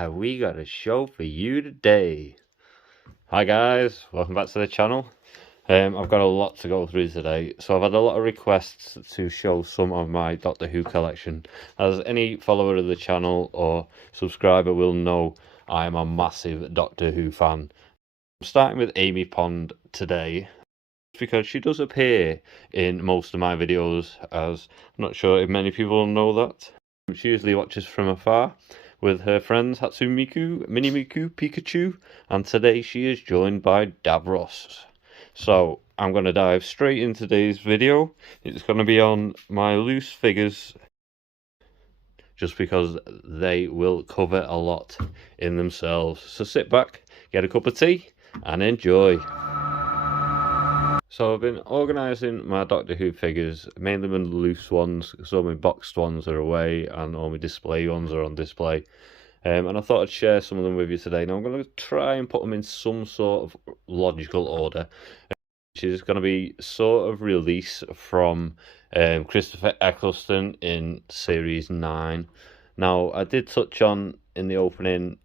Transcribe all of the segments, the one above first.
have we got a show for you today? Hi guys, welcome back to the channel. I've got a lot to go through today, so I've had a lot of requests to show some of my Doctor Who collection. As any follower of the channel or subscriber will know, I am a massive Doctor Who fan. I'm starting with Amy Pond today, because she does appear in most of my videos, as I'm not sure if many people know that. She usually watches from afar with her friends Hatsumiku, Minimiku, Pikachu, and today she is joined by Davros. So I'm going to dive straight into today's video. It's going to be on my loose figures, just because they will cover a lot in themselves. So sit back, get a cup of tea, and enjoy. So I've been organising my Doctor Who figures, mainly my loose ones, because all my boxed ones are away and all my display ones are on display. And I thought I'd share some of them with you today. Now I'm going to try and put them in some sort of logical order, which is going to be sort of release from Christopher Eccleston in Series 9. Now I did touch on in the opening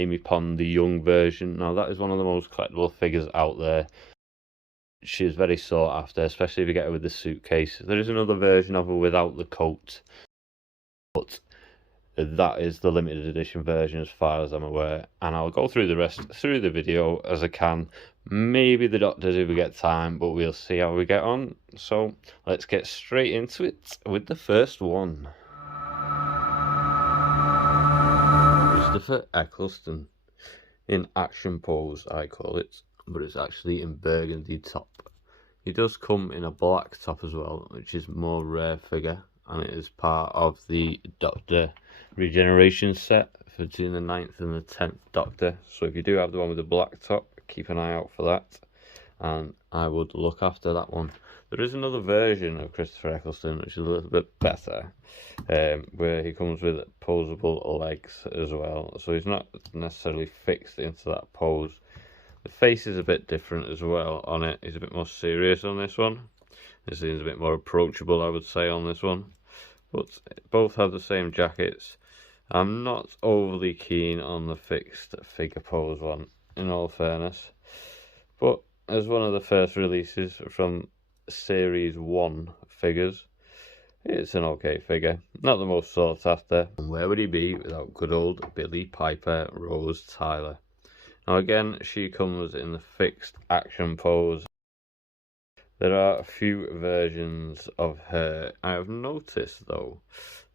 Amy Pond, the young version. Now that is one of the most collectible figures out there. She is very sought after, especially if you get her with the suitcase. There is another version of her without the coat, but that is the limited edition version as far as I'm aware, and I'll go through the rest through the video as I can. Maybe the Doctors if we get time, but we'll see how we get on. So let's get straight into it with the first one. Christopher Eccleston in action pose, I call it, but it's actually in burgundy top. He does come in a black top as well, which is more rare figure, and it is part of the Doctor regeneration set for between the 9th and the 10th Doctor. So if you do have the one with the black top, keep an eye out for that, and I would look after that one. There is another version of Christopher Eccleston which is a little bit better, where he comes with posable legs as well, so he's not necessarily fixed into that pose. The face is a bit different as well on it. He's a bit more serious on this one. This seems a bit more approachable, I would say, on this one. But both have the same jackets. I'm not overly keen on the fixed figure pose one, in all fairness. But as one of the first releases from Series 1 figures, it's an okay figure. Not the most sought after. And where would he be without good old Billie Piper Rose Tyler? Now again, she comes in the fixed action pose. There are a few versions of her. I have noticed though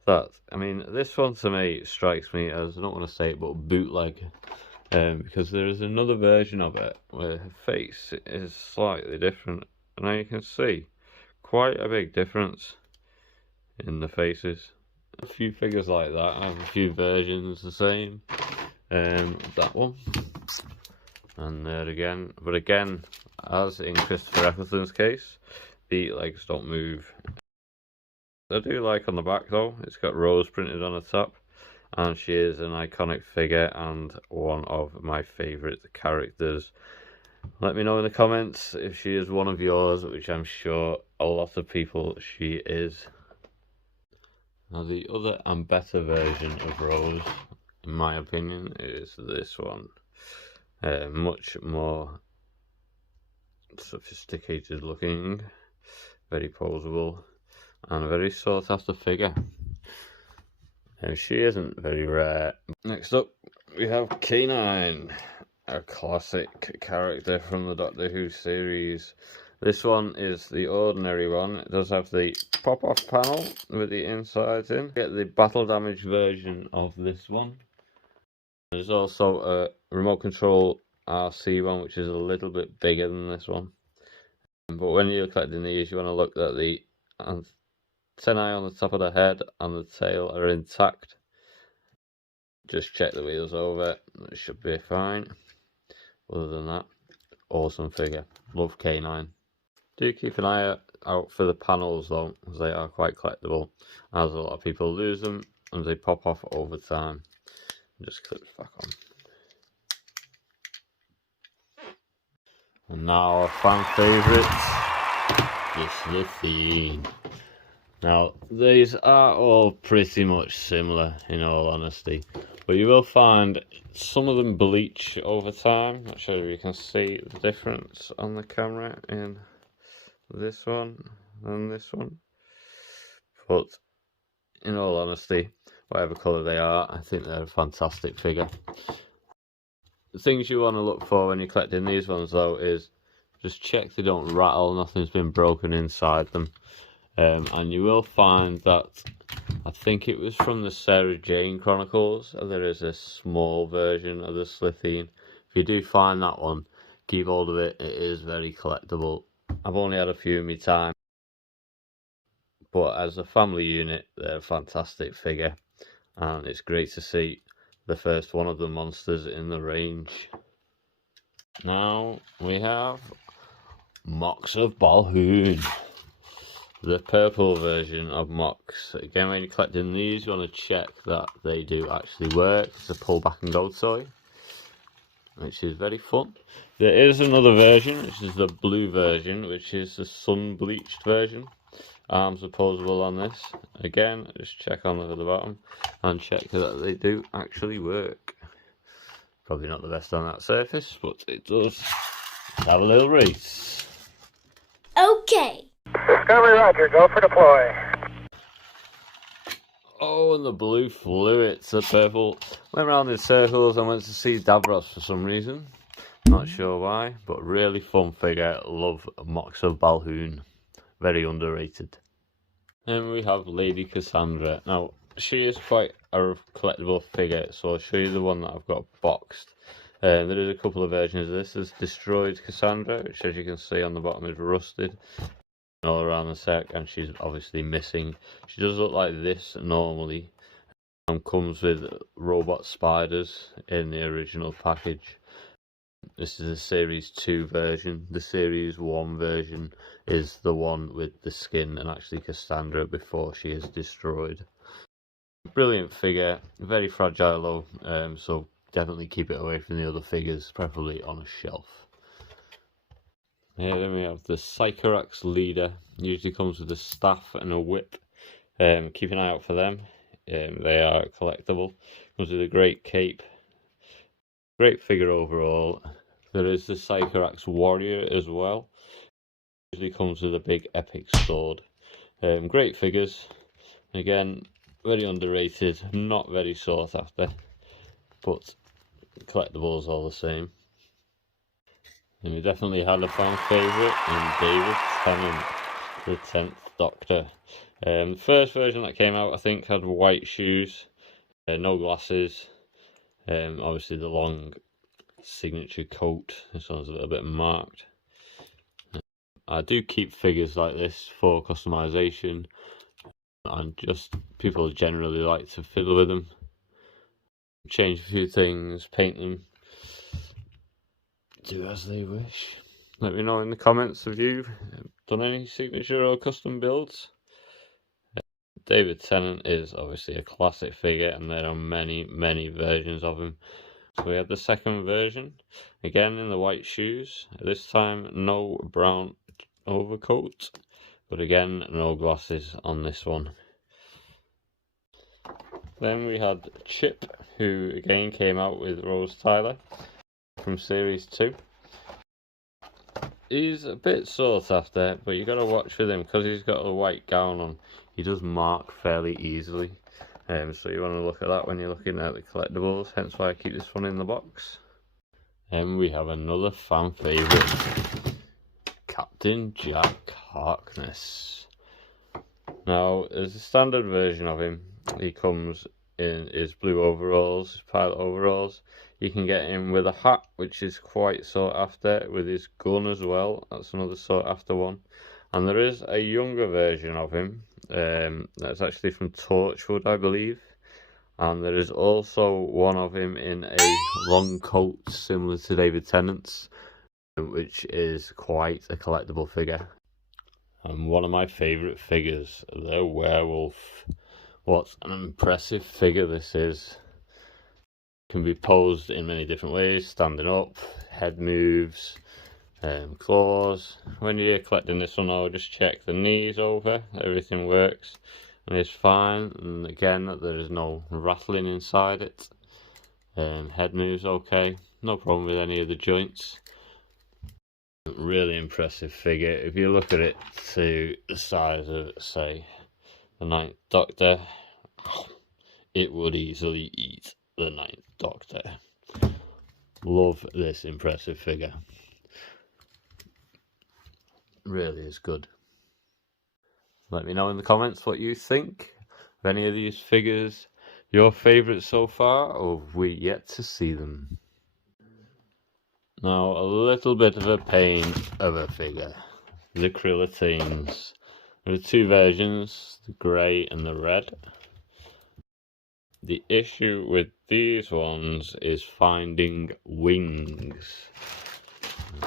that, I mean, this one to me strikes me as, I don't want to say it, but bootleg, because there is another version of it where her face is slightly different. And now you can see quite a big difference in the faces. A few figures like that, I have a few versions the same. That one. And there again, but again, as in Christopher Eccleston's case, the legs don't move. I do like on the back though, it's got Rose printed on the top, and she is an iconic figure and one of my favourite characters. Let me know in the comments if she is one of yours, which I'm sure a lot of people she is. Now the other and better version of Rose, in my opinion, is this one. Much more sophisticated looking, very posable, and a very sought after figure. Now she isn't very rare. Next up we have K9, a classic character from the Doctor Who series. This one is the ordinary one. It does have the pop-off panel with the insides in. Get the battle damage version of this one. There's also a remote control RC one, which is a little bit bigger than this one. But when you're collecting these, you want to look that the antennae on the top of the head and the tail are intact. Just check the wheels over, it should be fine. Other than that, awesome figure. Love K9. Do keep an eye out for the panels though, as they are quite collectible, as a lot of people lose them and they pop off over time. Just clip back on. And now our fan favourite, the Slitheen. Now, these are all pretty much similar, in all honesty, but you will find some of them bleach over time. Not sure if you can see the difference on the camera in this one and this one, but in all honesty, whatever colour they are, I think they're a fantastic figure. The things you want to look for when you're collecting these ones, though, is just check they don't rattle, nothing's been broken inside them. And you will find that, I think it was from the Sarah Jane Chronicles, there is a small version of the Slitheen. If you do find that one, keep hold of it, it is very collectible. I've only had a few in my time, but as a family unit, they're a fantastic figure, and it's great to see the first one of the monsters in the range. Now we have Mox of Balhoun, the purple version of Mox. Again, when you're collecting these, you want to check that they do actually work. It's a pull back and go toy, which is very fun. There is another version, which is the blue version, which is the sun bleached version. Arms are posable on this. Again, just check on the bottom and check that they do actually work. Probably not the best on that surface, but it does. Let's have a little race. Okay. Discovery Roger, go for deploy. Oh, and the blue flew it. The purple went around in circles and went to see Davros for some reason. Not sure why, but really fun figure. Love Mox of Balhoun. Very underrated. And we have Lady Cassandra. Now, she is quite a collectible figure, so I'll show you the one that I've got boxed. There is a couple of versions of this. There's Destroyed Cassandra, which, as you can see on the bottom, is rusted all around the set, and she's obviously missing. She does look like this normally, and comes with robot spiders in the original package. This is a Series 2 version. The Series 1 version is the one with the skin and actually Cassandra before she is destroyed. Brilliant figure, very fragile though, so definitely keep it away from the other figures, preferably on a shelf. Here then we have the Sycorax leader. Usually comes with a staff and a whip. Keep an eye out for them. They are collectible. Comes with a great cape. Great figure overall. There is the Sycorax warrior as well. Usually comes with a big epic sword. Great figures. Again, very underrated. Not very sought after, but collectibles all the same. And we definitely had a fan favourite in David Tennant, the 10th Doctor. The first version that came out, I think, had white shoes, no glasses, obviously the long signature coat. This one's a little bit marked. I do keep figures like this for customization, and just people generally like to fiddle with them, change a few things, paint them, do as they wish. Let me know in the comments if you've done any signature or custom builds. David Tennant is obviously a classic figure, and there are many versions of him. So we have the second version, again in the white shoes, this time no brown overcoat, but again no glasses on this one. Then we had Chip, who again came out with Rose Tyler from Series 2. He's a bit sought after, but you got to watch with him because he's got a white gown on. He does mark fairly easily, so you want to look at that when you're looking at the collectibles, hence why I keep this one in the box. Then we have another fan favourite, Captain Jack Harkness. Now, there's a standard version of him. He comes in his blue overalls, his pilot overalls. You can get him with a hat, which is quite sought after, with his gun as well. That's another sought after one. And there is a younger version of him, that's actually from Torchwood, I believe. And there is also one of him in a long coat similar to David Tennant's, which is quite a collectible figure. And one of my favourite figures, the werewolf. What an impressive figure this is. Can be posed in many different ways, standing up, head moves, claws. When you're collecting this one, I'll just check the knees over, everything works and is fine, and again there is no rattling inside it. Head moves okay, no problem with any of the joints. Really impressive figure. If you look at it to the size of, say, the Ninth Doctor, it would easily eat the Ninth Doctor. Love this impressive figure. Really is good. Let me know in the comments what you think of any of these figures, your favourites so far, or have we yet to see them? Now, a little bit of a pain of a figure. The Krillitines. There are two versions, the grey and the red. The issue with these ones is finding wings.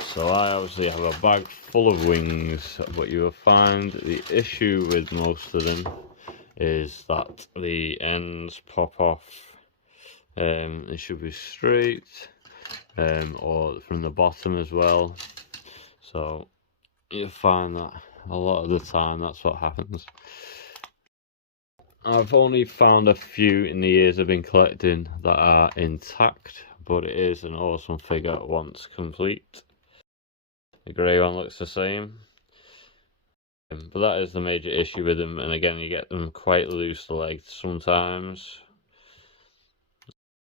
So I obviously have a bag full of wings, but you will find the issue with most of them is that the ends pop off. They should be straight, or from the bottom as well. So you'll find that a lot of the time that's what happens. I've only found a few in the years I've been collecting that are intact, but it is an awesome figure once complete. The grey one looks the same, but that is the major issue with them, and again you get them quite loose legged sometimes.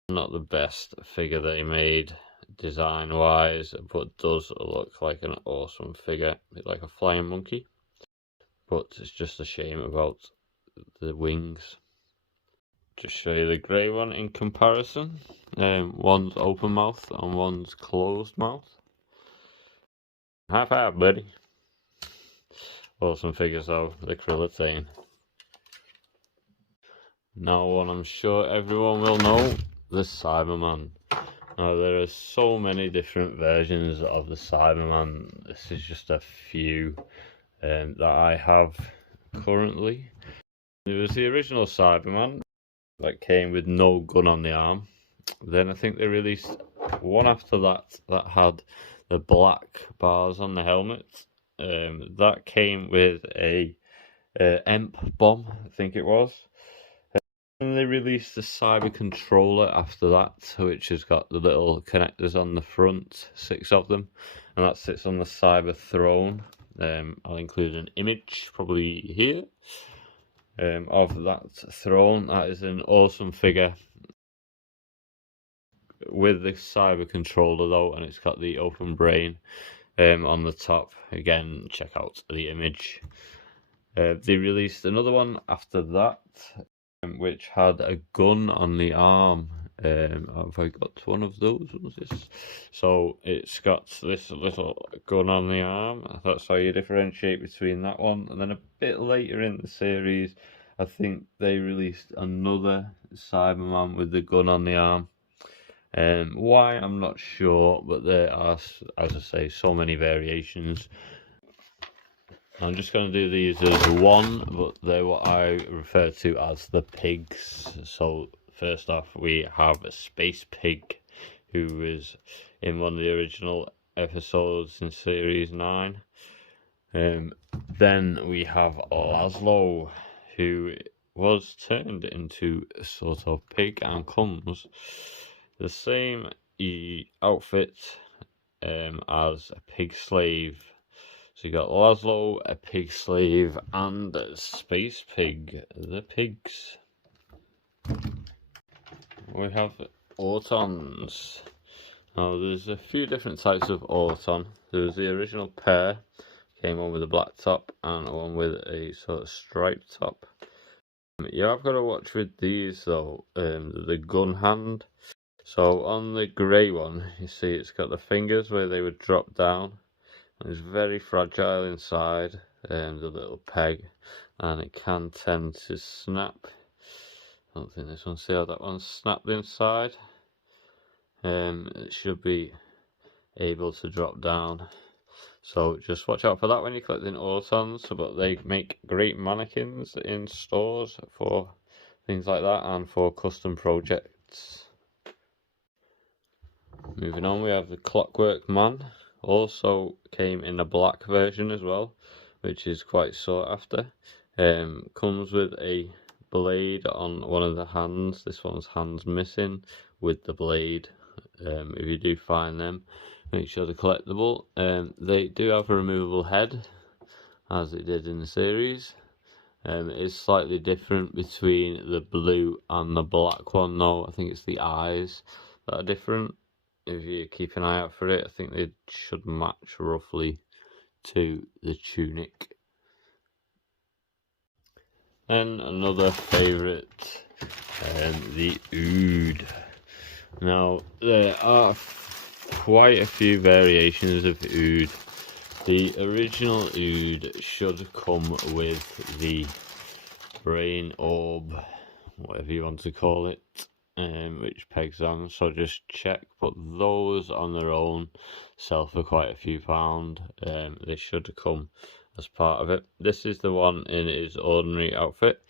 Not the best figure they made design wise, but does look like an awesome figure, like a flying monkey, but it's just a shame about the wings. Just show you the grey one in comparison. One's open mouth and one's closed mouth. High five, buddy. Awesome figures though, the Krillitine. Now one I'm sure everyone will know, the Cyberman. Now there are so many different versions of the Cyberman. This is just a few that I have currently. There was the original Cyberman that came with no gun on the arm. Then I think they released one after that that had the black bars on the helmet. That came with a EMP bomb, I think it was. And they released the cyber controller after that, which has got the little connectors on the front, 6 of them, and that sits on the cyber throne. I'll include an image probably here of that throne. That is an awesome figure with the cyber controller though, and it's got the open brain on the top. Again, check out the image. They released another one after that, which had a gun on the arm. Have I got one of those? What's this? So it's got this little gun on the arm. That's how you differentiate between that one. And then a bit later in the series, I think they released another Cyberman with the gun on the arm. Why, I'm not sure, but there are, as I say, so many variations. I'm just going to do these as one, but they're what I refer to as the pigs. So first off, we have a space pig who is in one of the original episodes in series 9. Then we have Laszlo, who was turned into a sort of pig and comes the same outfit as a pig slave. So you got Laszlo, a pig slave, and a space pig, the pigs. We have Autons. Now there's a few different types of Auton. There's the original pair, came on with a black top and one with a sort of striped top. You have got to watch with these though, the gun hand. So on the grey one, you see it's got the fingers where they would drop down. It's very fragile inside, the little peg, and it can tend to snap. I don't think this one, see how that one's snapped inside. It should be able to drop down. So just watch out for that when you're collecting Autons, but they make great mannequins in stores for things like that and for custom projects. Moving on, we have the Clockwork Man, Also came in a black version as well, which is quite sought after. Comes with a blade on one of the hands. This one's hand's missing with the blade. If you do find them, make sure they're collectible. They do have a removable head, as it did in the series. It is slightly different between the blue and the black one though. I think it's the eyes that are different. If you keep an eye out for it, I think they should match roughly to the tunic. And another favourite, the Ood. Now, there are quite a few variations of Ood. The original Ood should come with the brain orb, whatever you want to call it, which pegs on, so just check. But those on their own sell for quite a few £. They should come as part of it. This is the one in its ordinary outfit.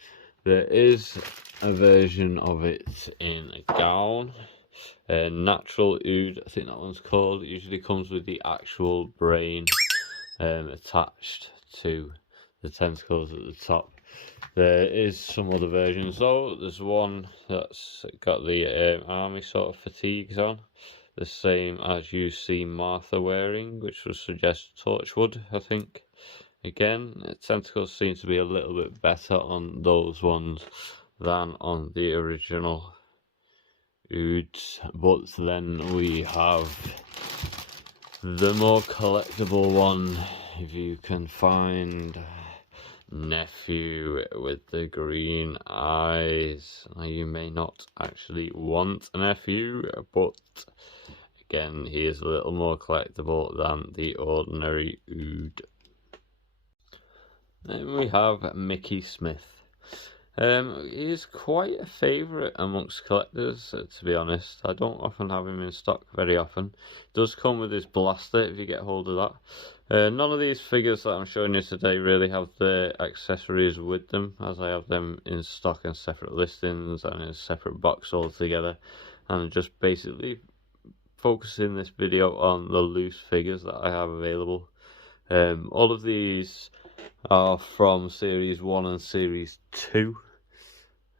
There is a version of it in a gown. Natural Ood, I think that one's called. It usually comes with the actual brain attached to the tentacles at the top. There is some other versions though. There's one that's got the army sort of fatigues on, the same as you see Martha wearing, which would suggest Torchwood, I think. Again, the tentacles seem to be a little bit better on those ones than on the original Oods. But then we have the more collectible one, if you can find Nephew with the green eyes. Now, you may not actually want a Nephew, but again, he is a little more collectible than the ordinary Ood. Then we have Mickey Smith. He is quite a favourite amongst collectors, to be honest. I don't often have him in stock very often. Does come with his blaster if you get hold of that. None of these figures that I'm showing you today really have the accessories with them, as I have them in stock in separate listings and in a separate box altogether. And just basically focusing this video on the loose figures that I have available. All of these are from Series 1 and Series 2.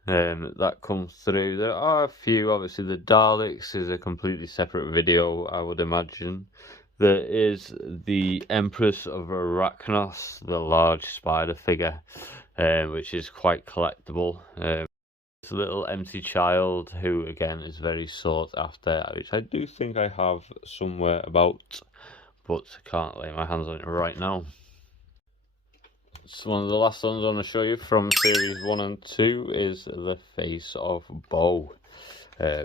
That comes through. There are a few, obviously the Daleks is a completely separate video, I would imagine. There is the Empress of Arachnos, the large spider figure, which is quite collectible. It's a little empty child who, again, is very sought after, which I do think I have somewhere about, but can't lay my hands on it right now. So one of the last ones I want to show you from Series 1 and 2 is the Face of Bo.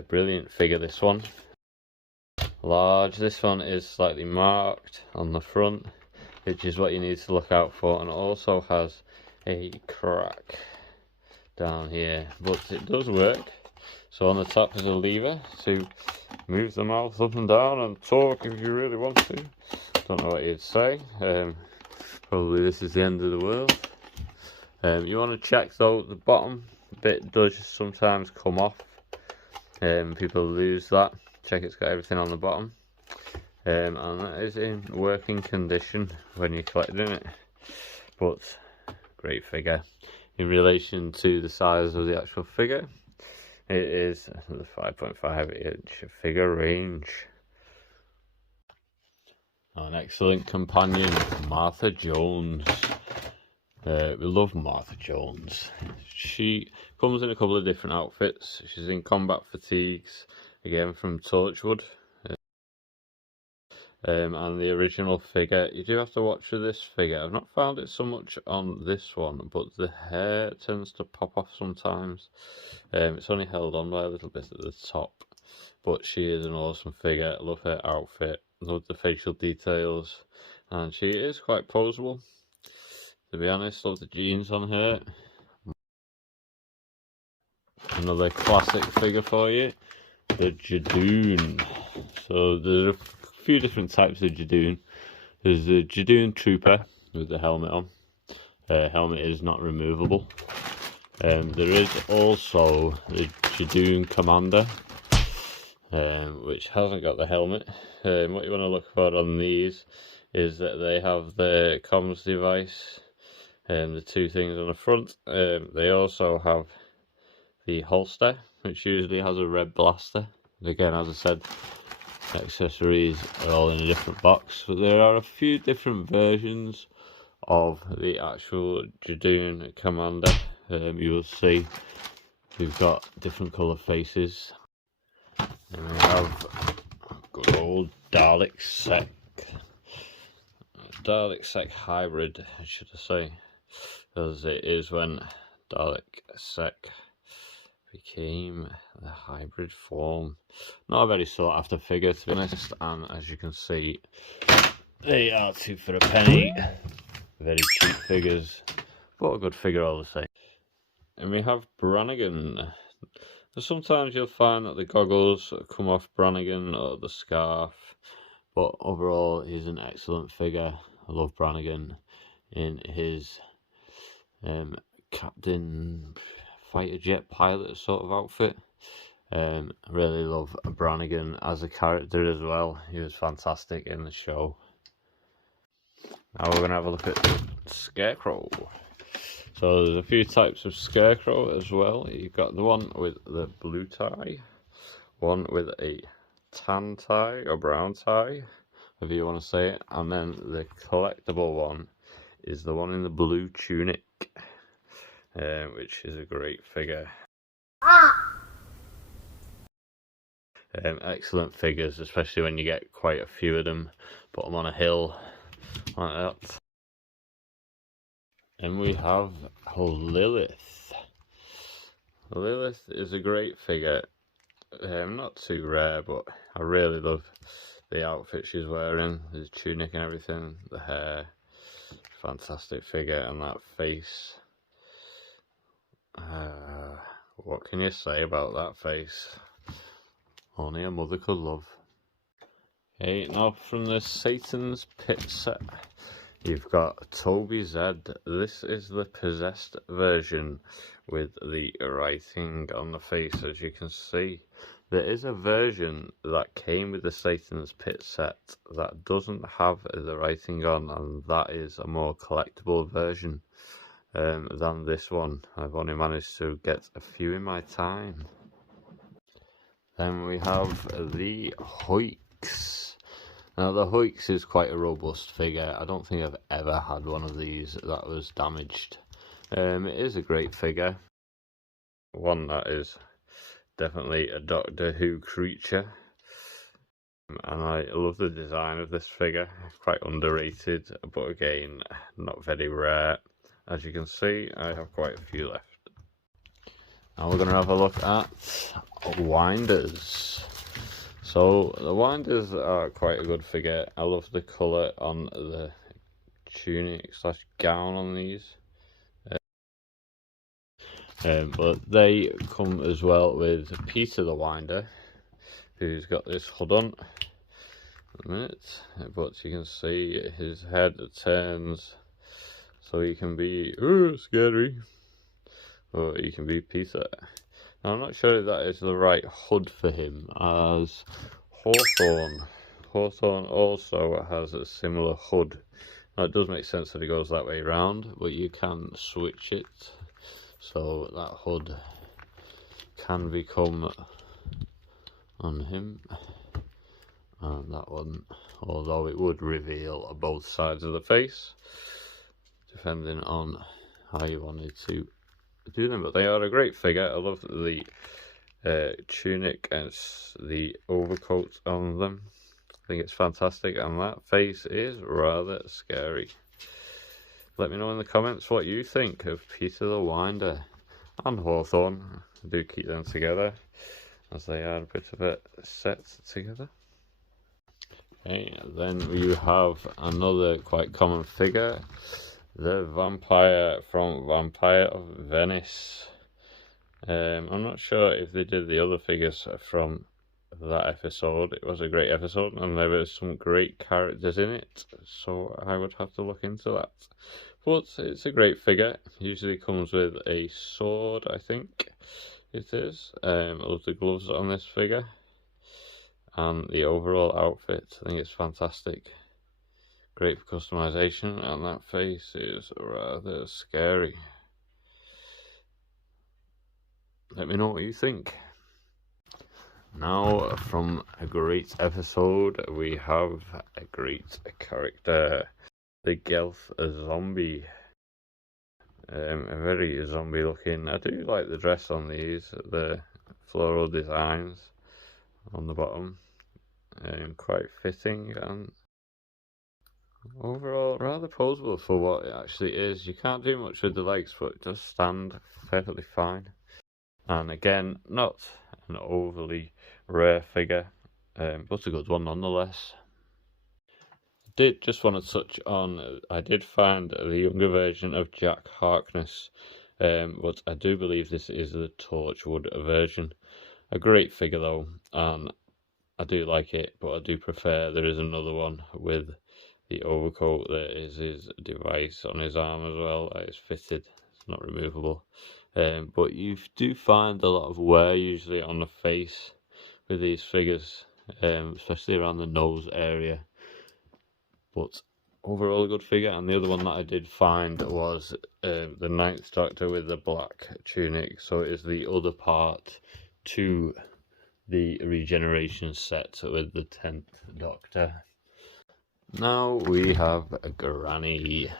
Brilliant figure, this one. Large. This one is slightly marked on the front, which is what you need to look out for, and also has a crack down here, but it does work. So on the top is a lever to move the mouth up and down and talk if you really want to. Don't know what you'd say. Probably this is the end of the world. You want to check though, the bottom bit does sometimes come off. People lose that. Check it's got everything on the bottom. And that is in working condition when you're collecting it. But great figure. In relation to the size of the actual figure, it is the 5.5 inch figure range. An excellent companion, Martha Jones. We love Martha Jones. She comes in a couple of different outfits. She's in combat fatigues, again from Torchwood. And the original figure, you do have to watch for this figure. I've not found it so much on this one, but the hair tends to pop off sometimes. It's only held on by a little bit at the top. But she is an awesome figure. I love her outfit. Love the facial details, and she is quite poseable, to be honest. Love the jeans on her. Another classic figure for you, the Jadoon. So there's a few different types of Jadoon. There's the Jadoon Trooper with the helmet on. Helmet is not removable. There is also the Jadoon Commander. which hasn't got the helmet. What you want to look for on these is that they have the comms device, the two things on the front. They also have the holster, which usually has a red blaster. Again, as I said, accessories are all in a different box, but there are a few different versions of the actual Jadoon Commander. You will see we've got different colour faces, and we have good old Dalek Sec hybrid, should I say, as it is when Dalek Sec became the hybrid form. Not a very sought after figure, to be honest, and as you can see, they are 2 for a penny. Very cheap figures, but a good figure all the same. And we have Brannigan. So sometimes you'll find that the goggles come off Brannigan or the scarf, but overall he's an excellent figure. I love Brannigan in his captain fighter jet pilot sort of outfit. I really love Brannigan as a character as well. He was fantastic in the show. Now we're going to have a look at Scarecrow. So there's a few types of Scarecrow as well. You've got the one with the blue tie, one with a tan tie or brown tie, if you want to say it, and then the collectible one is the one in the blue tunic, which is a great figure. Excellent figures, especially when you get quite a few of them. Put them on a hill like that. And we have Lilith. Lilith is a great figure. Not too rare, but I really love the outfit she's wearing, the tunic and everything, the hair. Fantastic figure, and that face. What can you say about that face? Only a mother could love. Okay, now from the Satan's Pit set, you've got Toby Zed. This is the possessed version with the writing on the face, as you can see. There is a version that came with the Satan's Pit set that doesn't have the writing on, and that is a more collectible version than this one. I've only managed to get a few in my time. Then we have the Hoiks. Now the Hoiks is quite a robust figure. I don't think I've ever had one of these that was damaged. It is a great figure. One that is definitely a Doctor Who creature. And I love the design of this figure. Quite underrated, but again, not very rare. As you can see, I have quite a few left. Now we're going to have a look at Winders. So the Winders are quite a good figure. I love the colour on the tunic / gown on these. But they come as well with Peter the Winder, who's got this hood on. But you can see his head turns so he can be scary, or he can be Peter. Now, I'm not sure if that is the right hood for him, as Hawthorne also has a similar hood. Now, it does make sense that it goes that way around, but you can switch it so that hood can become on him, and that one, although it would reveal both sides of the face depending on how you wanted to do them. But they are a great figure. I love the tunic and the overcoat on them. I think it's fantastic, and that face is rather scary. Let me know in the comments what you think of Peter the Winder and Hawthorne. I do keep them together, as they are a bit of a set together. Okay, then we have another quite common figure, the vampire from Vampire of Venice. I'm not sure if they did the other figures from that episode. It was a great episode, and there were some great characters in it, so I would have to look into that. But it's a great figure. It usually comes with a sword, I think it is. I love the gloves on this figure. and the overall outfit, I think it's fantastic. Great for customization, and that face is rather scary. Let me know what you think. Now, from a great episode, we have a great character, the Gelf zombie. A very zombie looking. I do like the dress on these, the floral designs on the bottom. Quite fitting and overall rather posable for what it actually is. You can't do much with the legs, but it does stand perfectly fine. And again, not an overly rare figure, but a good one nonetheless. I did just want to touch on, I did find the younger version of Jack Harkness, but I do believe this is the Torchwood version. A great figure though, and I do like it, but I do prefer there is another one with the overcoat. There is his device on his arm as well. It's fitted, it's not removable. But you do find a lot of wear usually on the face with these figures, especially around the nose area. But overall a good figure. And the other one that I did find was the 9th Doctor with the black tunic. So it is the other part to the regeneration set with the 10th Doctor. Now we have a Granny.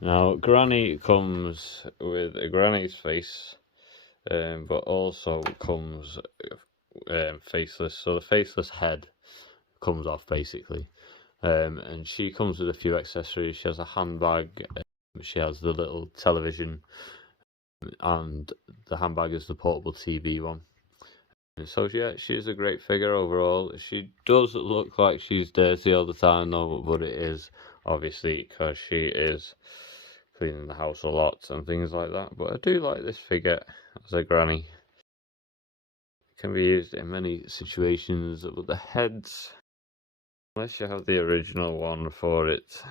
Now Granny comes with a Granny's face, but also comes faceless. So the faceless head comes off basically, and she comes with a few accessories. She has a handbag, she has the little television, and the handbag is the portable TV one. So yeah, she's a great figure overall. She does look like she's dirty all the time though, but it is obviously because she is cleaning the house a lot and things like that. But I do like this figure as a granny. It can be used in many situations, but the heads, unless you have the original one for it,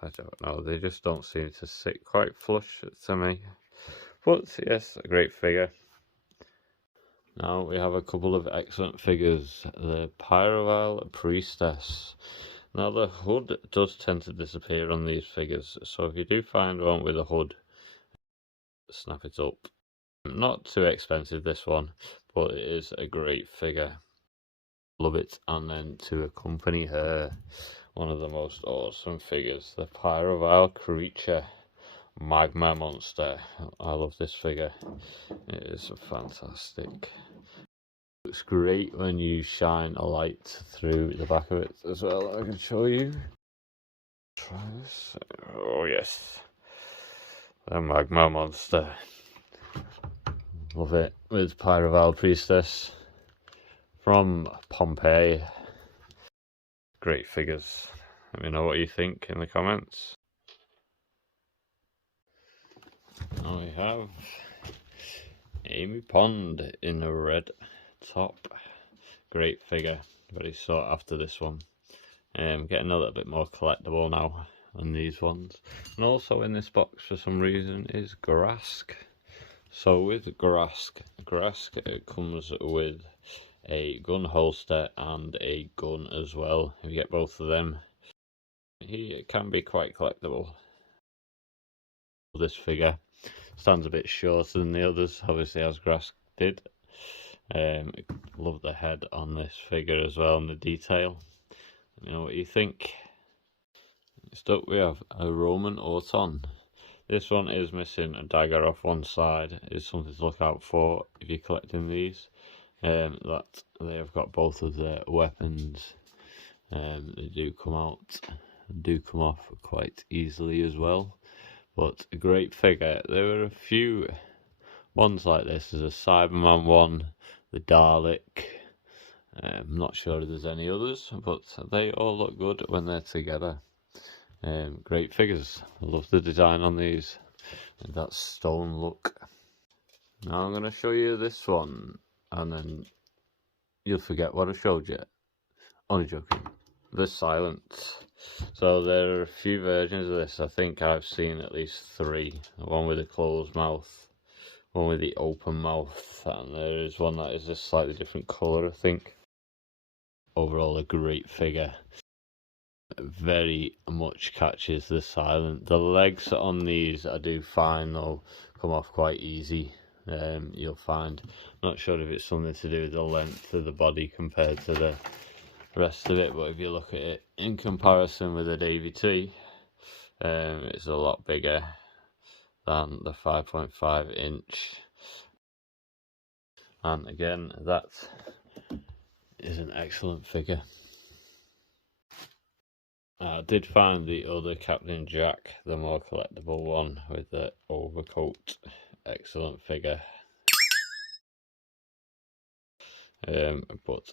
I don't know, they just don't seem to sit quite flush to me. But yes, a great figure. Now we have a couple of excellent figures. The Pyrovile Priestess. Now the hood does tend to disappear on these figures, so if you do find one with a hood, snap it up. Not too expensive this one, but it is a great figure. Love it. And then to accompany her, one of the most awesome figures, the Pyrovile Creature Magma Monster. I love this figure. It is fantastic. Looks great when you shine a light through the back of it as well. I can show you. Try this. Oh yes, the Magma Monster. Love it. With Pyrovile Priestess from Pompeii. Great figures. Let me know what you think in the comments. Now we have Amy Pond in a red top. Great figure. Very sought after this one. Getting a little bit more collectible now than these ones. And also in this box for some reason is Grask. So with Grask it comes with a gun holster and a gun as well. If you get both of them, he can be quite collectible. This figure stands a bit shorter than the others, obviously, as Grask did. Love the head on this figure as well and the detail. Let me know what you think. Next up we have a Roman Auton. This one is missing a dagger off one side. It's something to look out for if you're collecting these. That they have got both of their weapons. They do come out and do come off quite easily as well. But a great figure. There were a few ones like this. There's a Cyberman one, the Dalek. I'm not sure if there's any others, but they all look good when they're together. Great figures. I love the design on these. And that stone look. Now I'm going to show you this one, and then you'll forget what I showed you. Only joking. The Silence. So there are a few versions of this. I think I've seen at least 3. One with a closed mouth, one with the open mouth, and there is one that is a slightly different colour, I think. overall a great figure. Very much catches the silent. The legs on these I do find though come off quite easy. You'll find, not sure if it's something to do with the length of the body compared to the rest of it, but if you look at it in comparison with a David T, it's a lot bigger than the 5.5 inch, and again that is an excellent figure. I did find the other Captain Jack, the more collectible one with the overcoat, excellent figure. But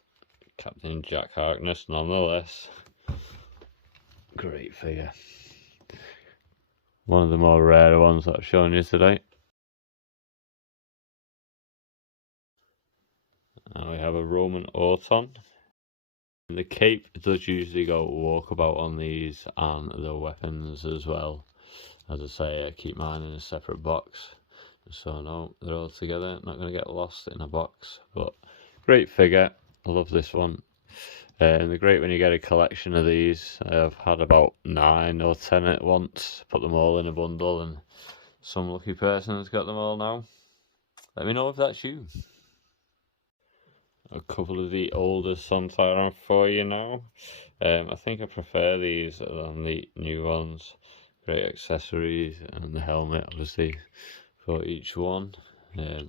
Captain Jack Harkness nonetheless, great figure. One of the more rare ones that I've shown you today. And we have a Roman Auton. The cape does usually go walkabout on these, and the weapons as well. As I say, I keep mine in a separate box, so I know they're all together, not going to get lost in a box. But great figure, I love this one. And they're great when you get a collection of these. I've had about 9 or 10 at once, put them all in a bundle, and some lucky person has got them all now. Let me know if that's you. A couple of the older Sunfire for you now. I think I prefer these than the new ones. Great accessories, and the helmet obviously for each one.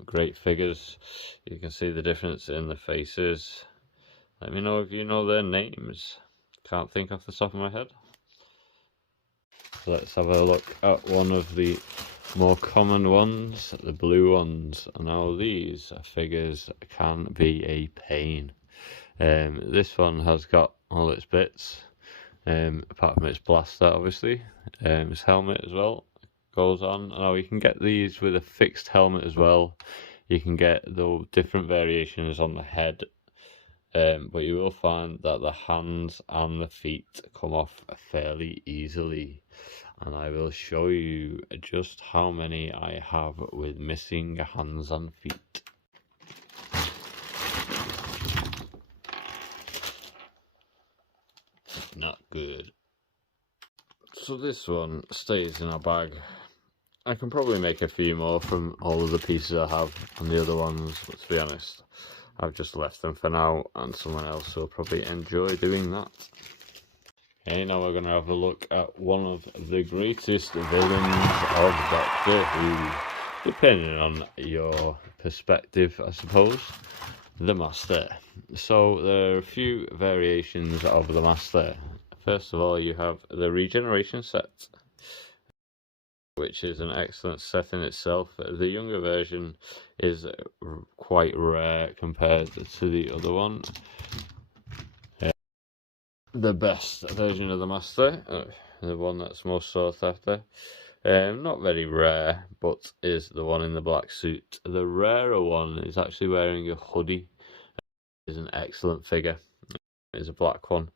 Great figures. You can see the difference in the faces. Let me know if you know their names. Can't think off the top of my head. Let's have a look at one of the more common ones, the blue ones. Now these figures can be a pain. This one has got all its bits, apart from its blaster obviously. Its helmet as well goes on. Now you can get these with a fixed helmet as well. You can get the different variations on the head, but you will find that the hands and the feet come off fairly easily. And I will show you just how many I have with missing hands and feet. Not good. So this one stays in a bag. I can probably make a few more from all of the pieces I have on the other ones, but to be honest, I've just left them for now, and someone else will probably enjoy doing that. Okay, now we're going to have a look at one of the greatest villains of Doctor Who, depending on your perspective, I suppose, the Master. So there are a few variations of the Master. First of all, you have the Regeneration set, which is an excellent set in itself. The younger version is quite rare compared to the other one. The best version of the Master, the one that's most sought after, not very rare, but is the one in the black suit. The rarer one is actually wearing a hoodie. It's an excellent figure. It's a black one.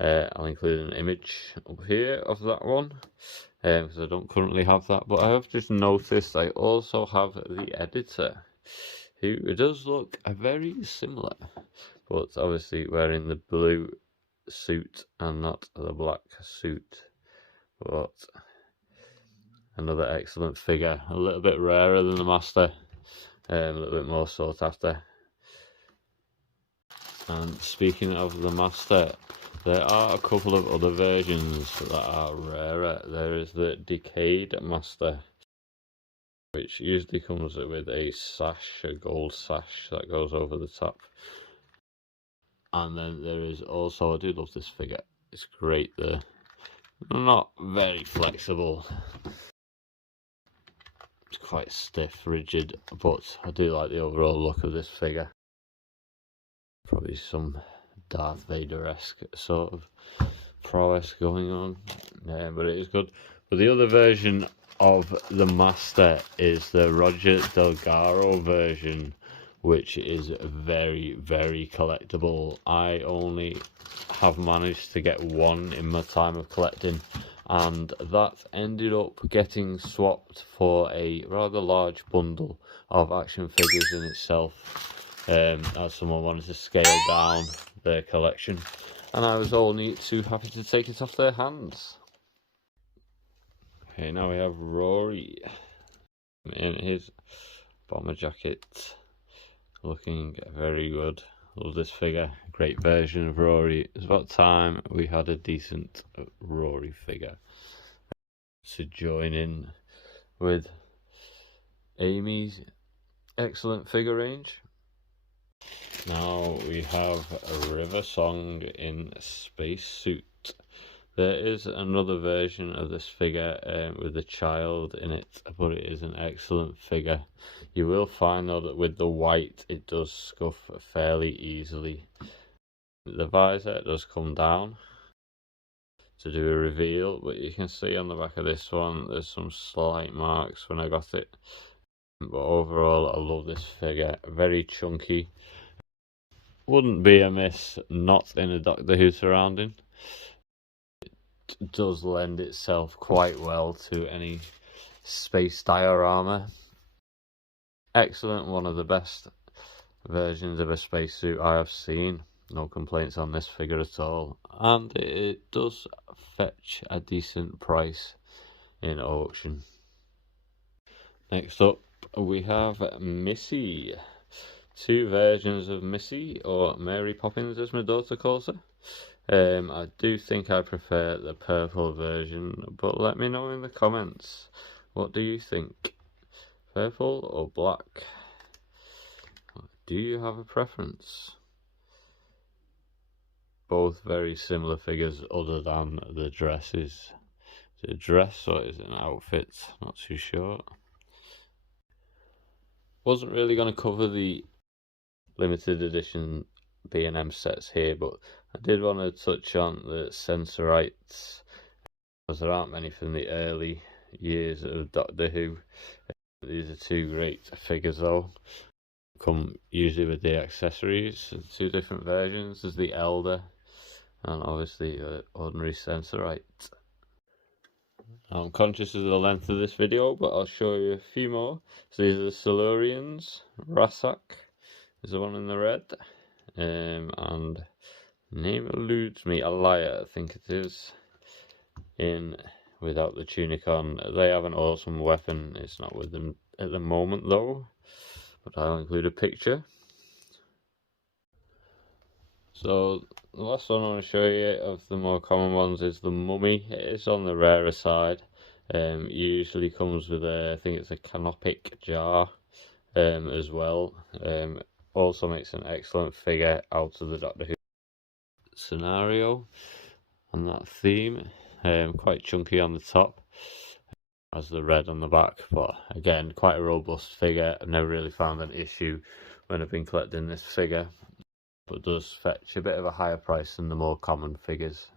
I'll include an image up here of that one, because I don't currently have that, but I have just noticed I also have the editor, who does look very similar, but obviously wearing the blue suit and not the black suit. But another excellent figure, a little bit rarer than the Master, a little bit more sought after. And speaking of the Master, there are a couple of other versions that are rarer. There is the Decayed Master, which usually comes with a sash, a gold sash that goes over the top. And then there is also, I do love this figure, it's great, they're not very flexible, it's quite stiff, rigid, but I do like the overall look of this figure. Probably some Darth Vader-esque sort of prowess going on, but it is good. But the other version of the Master is the Roger Delgado version, which is very, very collectible. I only have managed to get one in my time of collecting, and that ended up getting swapped for a rather large bundle of action figures in itself, as someone wanted to scale down their collection, and I was only too happy to take it off their hands. Okay, now we have Rory in his bomber jacket, looking very good. Love this figure, great version of Rory. It's about time we had a decent Rory figure to join in with Amy's excellent figure range. Now we have a River Song in space suit. There is another version of this figure with a child in it, but it is an excellent figure. You will find though that with the white it does scuff fairly easily. The visor does come down to do a reveal, but you can see on the back of this one there's some slight marks when I got it. But overall I love this figure, very chunky. Wouldn't be amiss not in a Doctor Who surrounding. It does lend itself quite well to any space diorama. Excellent, one of the best versions of a spacesuit I have seen. No complaints on this figure at all, and it does fetch a decent price in auction. Next up we have Missy. Two versions of Missy, or Mary Poppins as my daughter calls her. I do think I prefer the purple version, but let me know in the comments. What do you think? Purple or black? Do you have a preference? Both very similar figures other than the dresses. Is it a dress or is it an outfit? Not too sure. Wasn't really going to cover the limited edition B&M sets here, but I did want to touch on the Sensorites, as there aren't many from the early years of Doctor Who. These are two great figures though. Come usually with the accessories, two different versions. There's the Elder and obviously the ordinary Sensorite. I'm conscious of the length of this video, but I'll show you a few more. So these are the Silurians. Rassak is the one in the red, and name eludes me, Alaya I think it is, in without the tunic on. They have an awesome weapon. It's not with them at the moment though, but I'll include a picture. So the last one I want to show you of the more common ones is the Mummy. It is on the rarer side. Usually comes with a, I think it's a canopic jar as well. Also makes an excellent figure out of the Doctor Who scenario and that theme. Quite chunky on the top, as the red on the back, but again quite a robust figure. I've never really found an issue when I've been collecting this figure, but does fetch a bit of a higher price than the more common figures.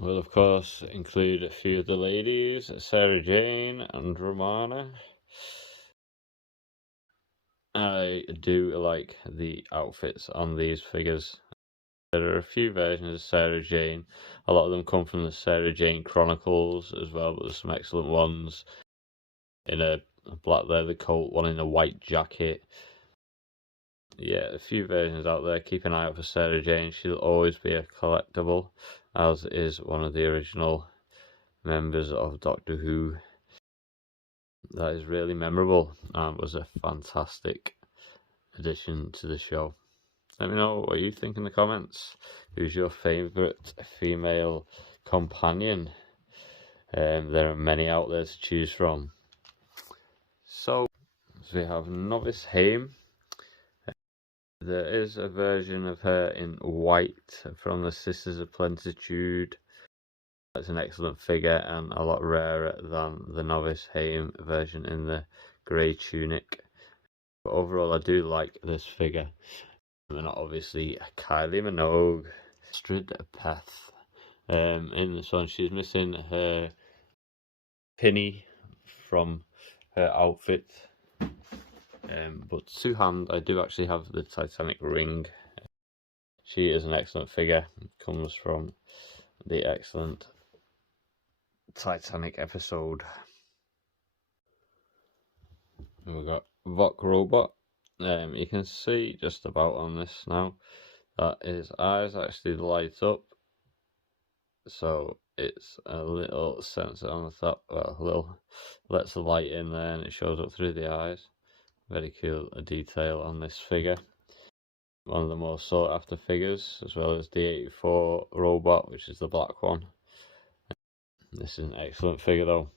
I will of course include a few of the ladies, Sarah Jane and Romana. I do like the outfits on these figures. There are a few versions of Sarah Jane. A lot of them come from the Sarah Jane Chronicles as well, but there's some excellent ones in a black leather coat, one in a white jacket. Yeah, a few versions out there. Keep an eye out for Sarah Jane. She'll always be a collectible, as is one of the original members of Doctor Who. That is really memorable and was a fantastic addition to the show. Let me know what you think in the comments. Who's your favourite female companion? There are many out there to choose from. So we have Novice Haim. There is a version of her in white from the Sisters of Plenitude. That's an excellent figure and a lot rarer than the Novice Haim version in the grey tunic. But overall I do like this figure. And obviously Kylie Minogue. Astrid Peth. In this one she's missing her pinny from her outfit. But to hand, I do actually have the Titanic ring. She is an excellent figure. It comes from the excellent Titanic episode. And we've got Vok Robot. You can see just about on this now that his eyes actually light up, so it's a little sensor on the top, well, a little lets the light in there and it shows up through the eyes. Very cool detail on this figure. One of the most sought after figures, as well as the 84 robot, which is the black one. This is an excellent figure though.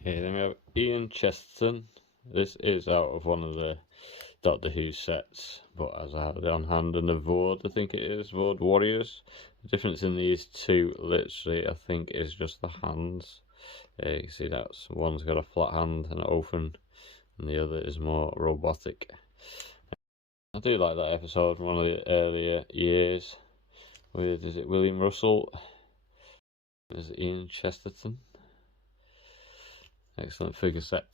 Okay, then we have Ian Chesterton. This is out of one of the Doctor Who sets, but as I have it on hand, and the Vord, I think it is, Vord Warriors. The difference in these two, literally, I think, is just the hands. You can see that one's got a flat hand and open, and the other is more robotic. I do like that episode from one of the earlier years with, is it William Russell? Is it Ian Chesterton? Excellent figure set.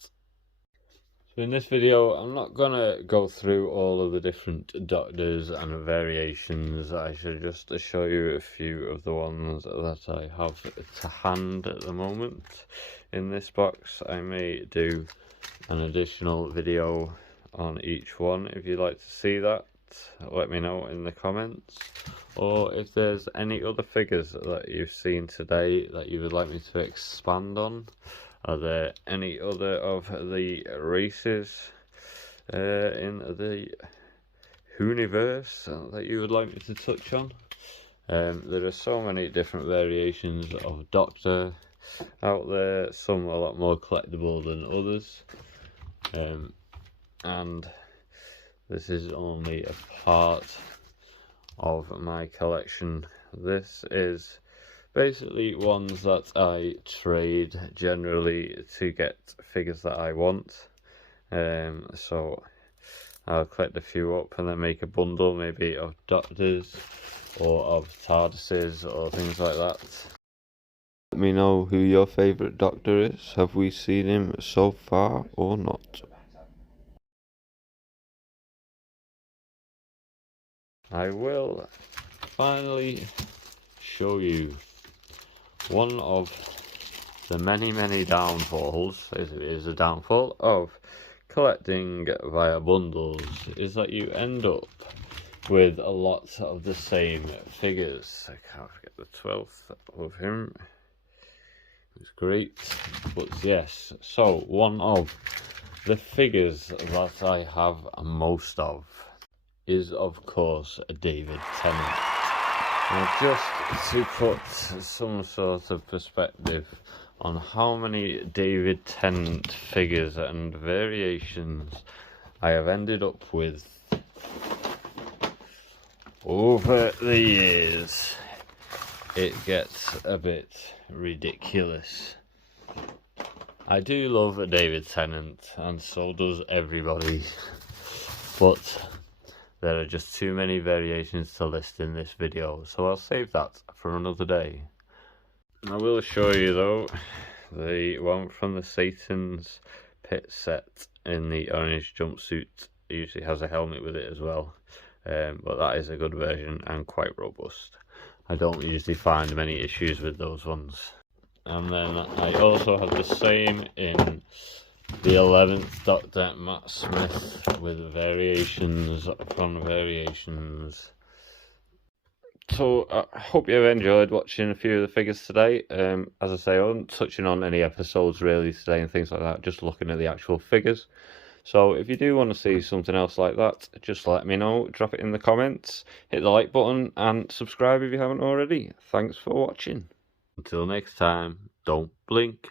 So in this video, I'm not gonna go through all of the different Doctors and variations. I should just show you a few of the ones that I have to hand at the moment. In this box, I may do an additional video on each one. If you'd like to see that, let me know in the comments. Or if there's any other figures that you've seen today that you would like me to expand on. Are there any other of the races in the Whoniverse that you would like me to touch on? There are so many different variations of Doctor out there, some a lot more collectible than others. And this is only a part of my collection. This is basically ones that I trade generally to get figures that I want. So I'll collect a few up and then make a bundle, maybe of Doctors or of TARDISes or things like that. Let me know who your favourite Doctor is. Have we seen him so far or not? I will finally show you one of the many downfalls, as it is a downfall, of collecting via bundles, is that you end up with a lot of the same figures. I can't forget the 12th of him. It's great. But yes, so one of the figures that I have most of is, of course, David Tennant. Now, just to put some sort of perspective on how many David Tennant figures and variations I have ended up with over the years, it gets a bit ridiculous. I do love David Tennant, and so does everybody, but there are just too many variations to list in this video, so I'll save that for another day. I will show you though the one from the Satan's Pit set in the orange jumpsuit. It usually has a helmet with it as well, but that is a good version and quite robust. I don't usually find many issues with those ones. And then I also have the same in the 11th Doctor, Matt Smith, with variations from variations. So I hope you've enjoyed watching a few of the figures today. As I say, I wasn't touching on any episodes really today and things like that, just looking at the actual figures. So if you do want to see something else like that, just let me know, drop it in the comments, hit the like button and subscribe if you haven't already. Thanks for watching. Until next time, don't blink.